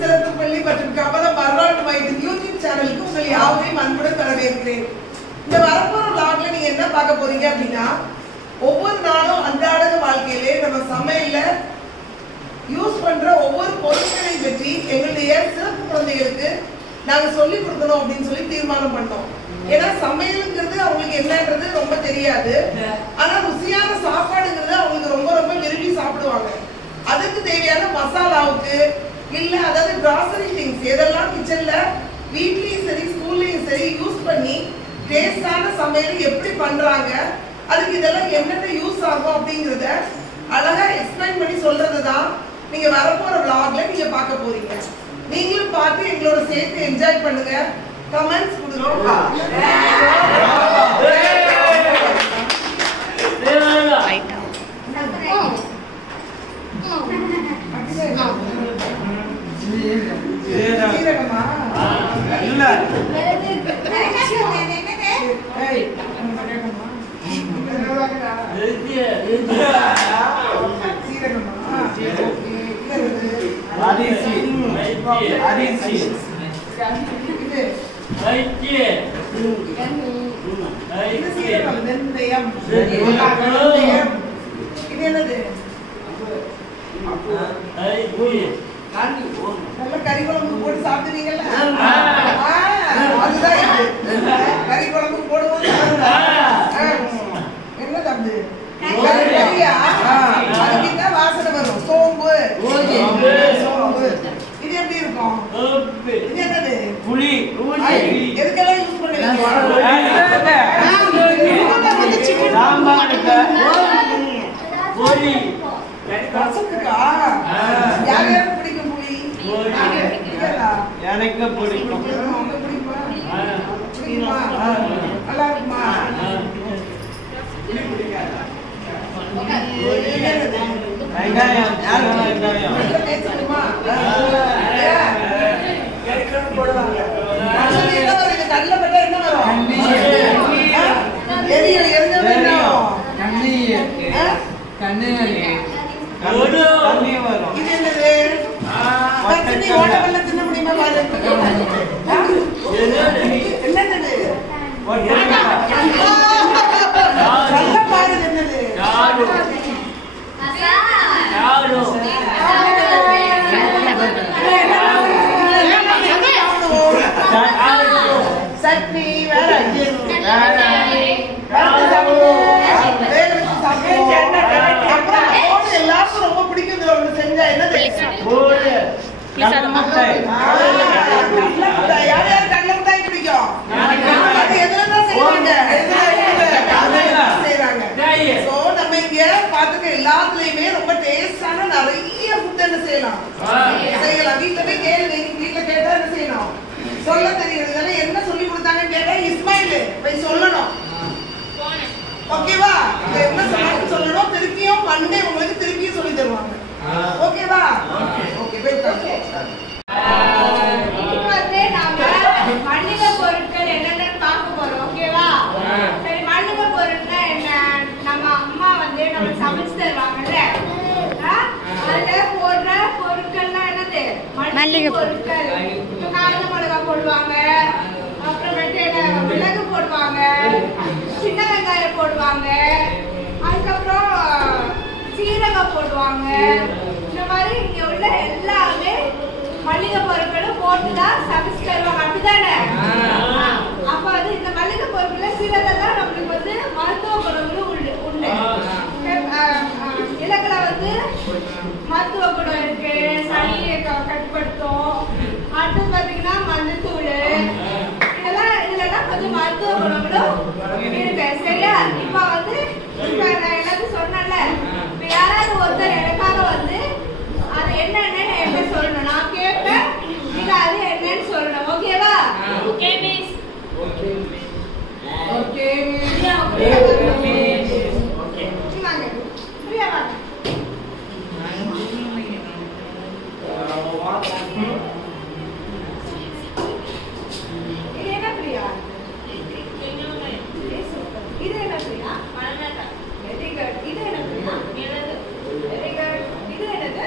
சிறப்பு பள்ளி மற்றும் கமலம் மறுநாள் மையத்தின் யூடியூப் சேனலுக்கு உங்கள் யாவரையும் அன்புடன் வரவேற்கிறேன். இந்த வரப்போற vlogல நீங்க என்ன பார்க்க போறீங்க அப்படின்னா, ஒவ்வொரு நாளும் அன்றாட வாழ்க்கையிலே நம்ம சமையல்ல யூஸ் பண்ற ஒவ்வொரு பொருட்களை பற்றி எங்களுடைய சிறப்பு குழந்தைகளுக்கு நாங்க சொல்லி கொடுக்கணும் அப்படின்னு சொல்லி தீர்மானம் பண்ணோம். ஏன்னா சமையலுங்கிறது அவங்களுக்கு என்னன்றது ரொம்ப தெரியாது, ஆனா ருசியான சாப்பாடுங்கிறது அவங்களுக்கு ரொம்ப ரொம்ப விரும்பி சாப்பிடுவாங்க. அதுக்கு தேவையான மசாலாவுக்கு இல்ல அதாவது கிராசரி திங்ஸ் எதெல்லாம் கிச்சன்ல வீட்லயும் சரி ஸ்கூல்லயும் சரி யூஸ் பண்ணி டேஸ்டான சமையல் எப்படி பண்றாங்க, அதுக்கு இதெல்லாம் என்னென்ன யூஸ் ஆகும் அப்படிங்கறத அழகா எக்ஸ்பிளைன் பண்ணி சொல்றதுதான் நீங்க வரப்போற vlogல நீங்க பார்க்க போறீங்க. நீங்களும் பார்த்து எங்களோட சேர்த்து என்ஜாய் பண்ணுங்க. கமெண்ட்ஸ் கொடுங்க. சீரகமா இல்ல கறி குழம்பு போட்டு சாப்பிடுவீங்கல்ல, அதுதான் கறி குழம்பு போடுவோம். என்ன தம்பி அதுக்குதான் வாசனை வரும். சோம்பு சோம்பு இது எப்படி இருக்கும்? இது என்னது? புளி. எதுக்கெல்லாம் யூஸ் பண்ணுவீங்க? ரசத்துக்கா? யார் யாருக்கு பிடிக்கும் புளி? எனக்கு பிடிக்கும். பிடிக்குமா? நல்லா இருக்குமா? வெங்காயம் வெங்காயம் போடுவாங்க. கடலை பட்டா என்ன வரும்? எரியும். தண்ணி வரும். இது என்னது? பச்சடி ஓட்டவல்ல தின்ன முடியுமா பாரு. என்னது? நல்ல பாரு. என்னது? சட்னி வேற எல்லாருக்கும் ரொம்ப பிடிக்கும். இதுல ஒண்ணு செஞ்சா என்னது? யார் யார் கடலை மிட்டாய் பிடிக்கும்? அது எதுலதான் செய்யறாங்க. சோ நம்ம இங்க பாத்துக்க எல்லாத்துலயுமே ரொம்ப டேஸ்டான நிறைய ஃபுட் என்ன செய்யலாம். வீட்டுல போய் கேள்வி வீட்டுல கேட்டா என்ன செய்யணும்? சொல்ல தெரியுது. இதெல்லாம் என்ன சொல்லி கொடுத்தாங்கன்னு கேட்டா இஸ்மாயில் போய் சொல்லணும். ஓகேவா? என்ன சொன்னாலும் சொல்லணும். திருப்பியும் மண்டே உங்களுக்கு திருப்பியும் சொல்லி தருவாங்க. ஓகேவா? Okay welcome. மண்ணில பொருட்கள் என்னென்ன பார்க்க போறோம். ஓகேவா? சரி, மண்ணில பொருட்கள் என்ன? நம்ம அம்மா வந்து நம்ம சமைச்சு தருவாங்கல்ல, அதுல போடுற பொருட்கள்லாம் என்னது? மல்லிகை பொருட்கள். காய்ந்த மிளகா போடுவாங்க, அப்புறமேட்டு மிளகு போடுவாங்க, சின்ன வெங்காயம் போடுவாங்க, அதுக்கப்புறம் சீரகம் போடுவாங்க. இந்த மாதிரி இங்க உள்ள எல்லாமே மல்லிகை பொருட்களும் போட்டுதான் சமைச்சு தருவாங்க. அப்படிதானே? அப்ப அது இந்த மல்லிகை பொருட்கள சிலதெல்லாம் நம்மளுக்கு வந்து மருத்துவ குணங்களும் உண்டு. இலக்கல வந்து மருத்துவ குணம் இருக்கு, சளியை கட்டுப்படுத்தும். அடுத்து பாத்தீங்கன்னா மஞ்சத்தூள், இதெல்லாம் கொஞ்சம் மருத்துவ குணங்களும் இருக்கு. சரியா? இப்ப வந்து நான் எல்லாத்தையும் சொன்னேன்ல, இப்ப யாராவது ஒருத்தர் எனக்காக வந்து அது என்னன்னு என்ன சொல்லணும். நான் கேட்பேன், நீங்க அது என்னன்னு சொல்லணும். ஓகேவா? Okay miss. Okay okay okay. வாங்க பிரியா வாங்க. இது என்ன பிரியா? இது என்ன பிரியா? Very good. இது என்ன பிரியா? Very good. இது என்னது?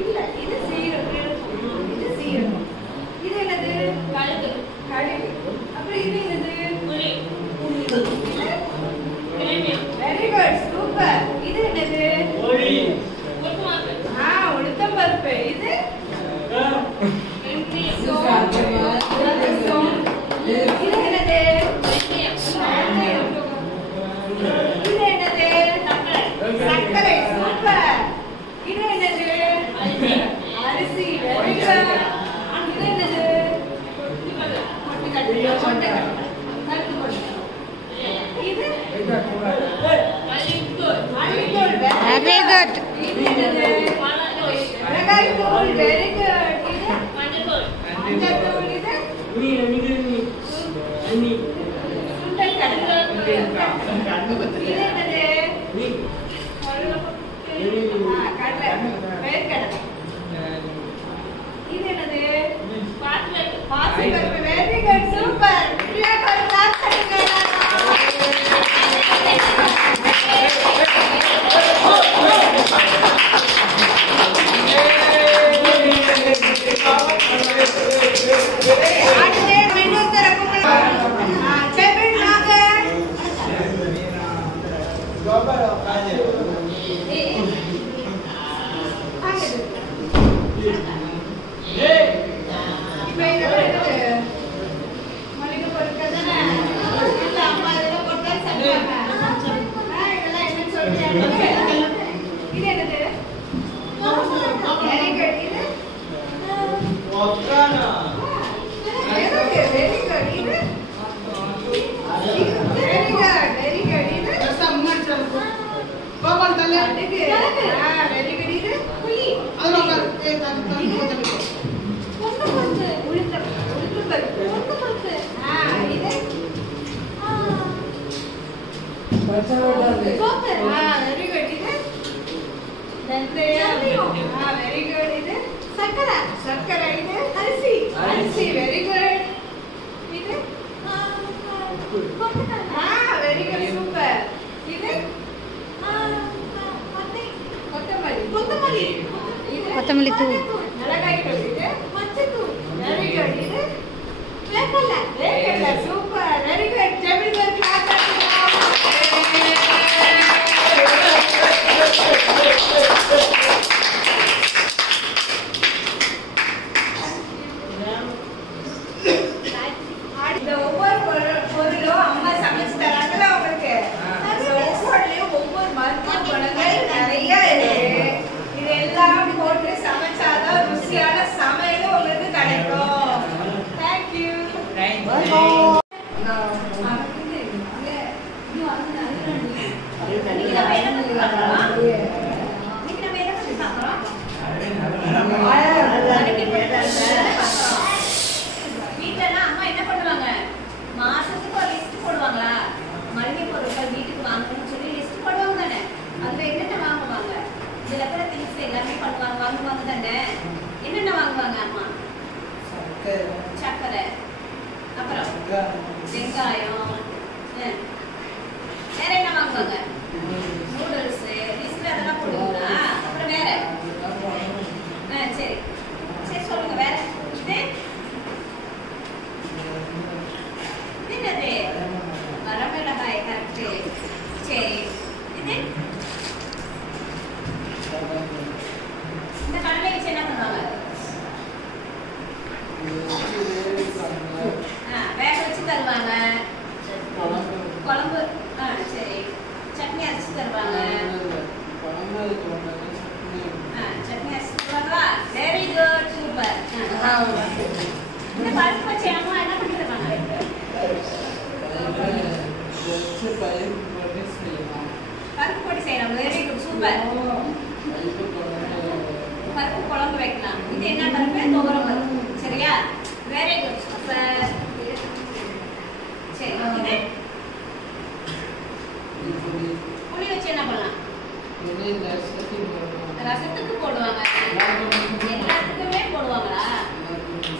இல்ல, இது சீரகம். Very good, super. கொத்தமல்லி தூள் சூப்பர் வெரி குட் ஜெமினிகர் கிளாஸ் இந்த ஒவ்வொரு பொருளும் அம்மா சமைச்சு தராங்கல்ல உங்களுக்கு ஒவ்வொருலயும் ஒவ்வொரு மருத்துவ குணங்கள் நிறைய இருக்கு. இதெல்லாம் போட்டு சமைச்சாதான் ருசியான சமையலும் உங்களுக்கு கிடைக்கும். தேங்க்யூ. வீட்டுலலாம் அம்மா என்ன பண்ணுவாங்க, மாசத்துக்கு ஒரு லிஸ்ட் போடுவாங்களா, மளிகை பொருட்கள் வீட்டுக்கு வாங்கணும்னு சொல்லி லிஸ்ட் போடுவாங்க தானே. அதுல என்னென்ன வாங்குவாங்க, இதுல இருக்கிற திங்ஸ் எல்லாமே வாங்குவாங்க தானே. என்னென்ன வாங்குவாங்க அம்மா? சக்கரை, அப்புறம் வெங்காயம், வேற என்ன வாங்குவாங்க? நூடுல்ஸ், லிஸ்ட்ல அதெல்லாம் போடுவீங்களா? அப்புறம் வேற சரி சரி சொல்லுங்க. வேற இது என்னது? வரமிளகாய். கரெக்ட். சரி இது இந்த கடலை வச்சு என்ன பண்ணுவாங்க? வேக வச்சு தருவாங்க. குழம்பு. சரி சட்னி அரைச்சு தருவாங்க. சட்னி அரைச்சு தருவாங்களா? Very good, super. இந்த பருப்பு வச்சு அம்மா என்ன பண்ணி தருவாங்க? பருப்பு போட்டு செய்யலாம். Very good, super. பருப்பு குழம்பு வைக்கலாம். இது என்ன பருப்பு? துவரம் பருப்பு. சரியா? Very good, super. சரி இது புளி வச்சு என்ன பண்ணலாம்? ரசத்துக்கு போடுவாங்க. எல்லாத்துக்குமே போடுவாங்களா?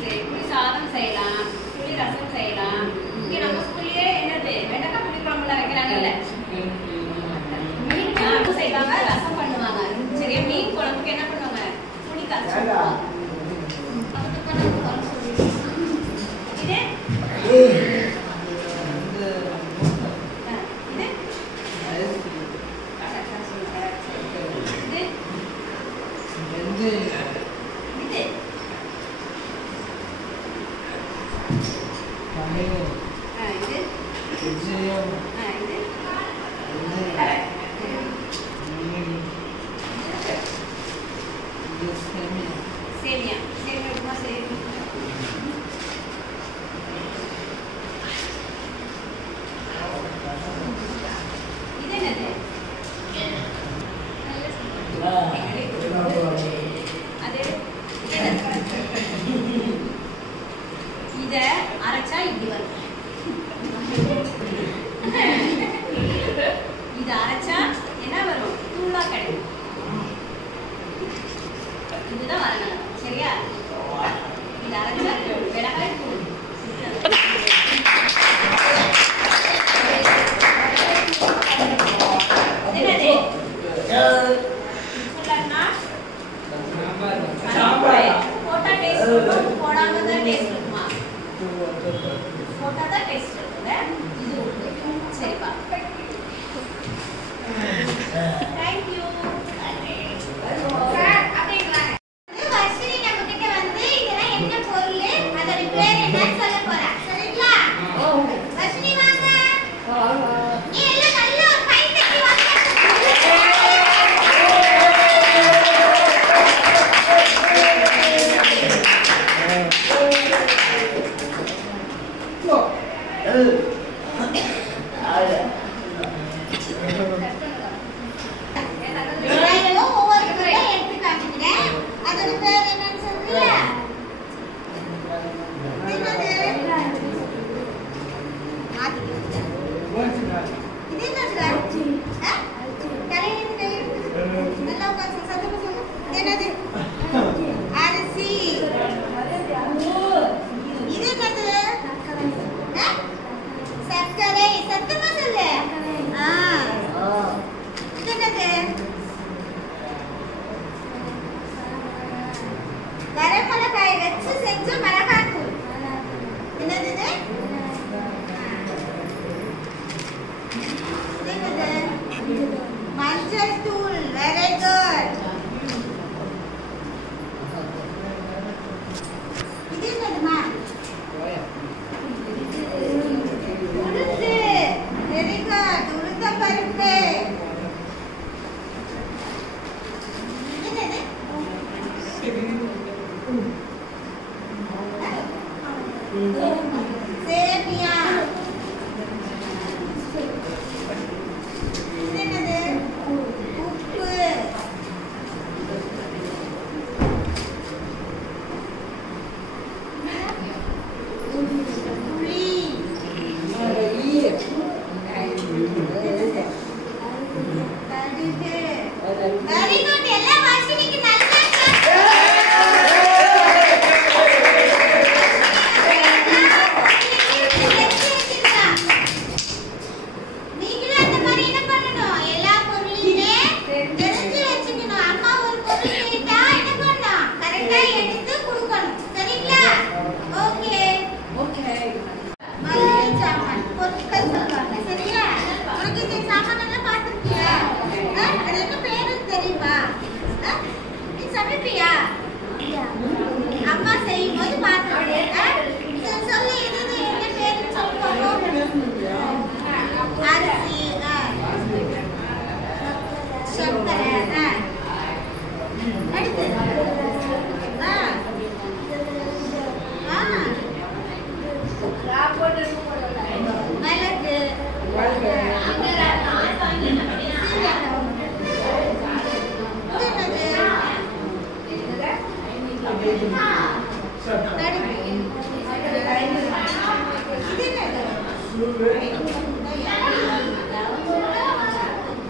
சரி புளி சாதம் செய்யலாம், புளி ரசம் செய்யலாம். இங்க நம்ம ஸ்கூல்லயே என்னது வெண்டைக்காய் புளி குழம்புல வைக்கிறாங்கல்ல, மீன் குழம்பு செய்வாங்க, ரசம் பண்ணுவாங்க. சரியா? மீன் குழம்புக்கு என்ன பண்ணுவாங்க? புளி கரைச்சு சேமியா. சேமியா உப்புமா செய்யணும். வச்சு செஞ்ச மிளகாத்தூள். என்னது இது? மஞ்சள் தூள். Very good. இது என்னதுமா? உளுந்து. Very good. உளுந்த பருப்பு. என்னது? சேமியா. என்னது? உப்பு. புளி. கடுகு. Very good. எல்லாம் வாசினிக்கு நல்லா நீங்களும் அந்த மாதிரி என்ன பண்ணணும்? எல்லா பொருளையுமே தெரிஞ்சு வச்சுக்கணும். அம்மா ஒரு பொருள் கேட்டா என்ன பண்ணணும்? கரெக்டா எடுத்து கொடுக்கணும். சரிங்களா? ஓகே. மளிகை சாமான் பொருட்கள் சொல்லுவாங்க. சரியா? உனக்கு இந்த சாமான் எல்லாம் பார்த்திருக்கியா? அது என்ன பேரு தெரியுமா? நீ சமைப்பியா? அம்மா செய்யும் போது பார்த்துருக்கேன். சொல்லு இது என்ன பேருன்னு சொல்லுவோம். அரிசி, சர்க்கரை, அடுத்து மிளகு,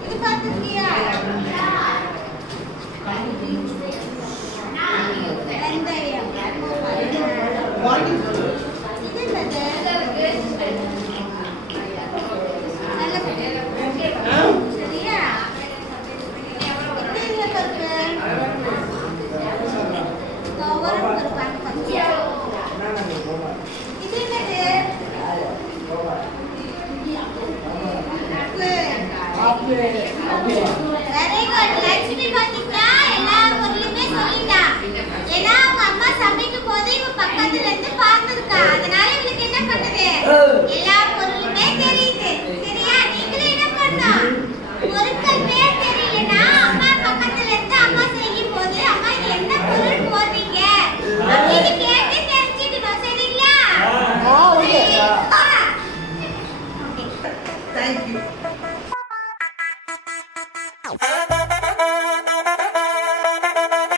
இது பார்த்திருக்கியா? வெந்தயம். இது என்னது? சரியா? இது என்ன பருப்பு? துவரம் பருப்பு. இது என்னது? Very good. லட்சுமி பாத்தீங்களா? எல்லா பொருளுமே சொல்லிட்டா. ஏன்னா அவங்க அம்மா சமைக்கும் போது இவ பக்கத்துல இருந்து பார்த்திருக்கா. அதனால இவளுக்கு என்ன பண்ணுது? எல்லா பொருளுமே தெரியுது. சரியா? நீங்களும் என்ன பண்ணணும்? பொருட்கள் பேர் தெரியலனா அம்மா பக்கத்துல இருந்து அம்மா செய்யும் போது அம்மா இது என்ன பொருள் போடுறீங்க அப்படின்னு கேட்டு தெரிஞ்சுக்கணும். சரிங்களா? ஓகே. Thank you.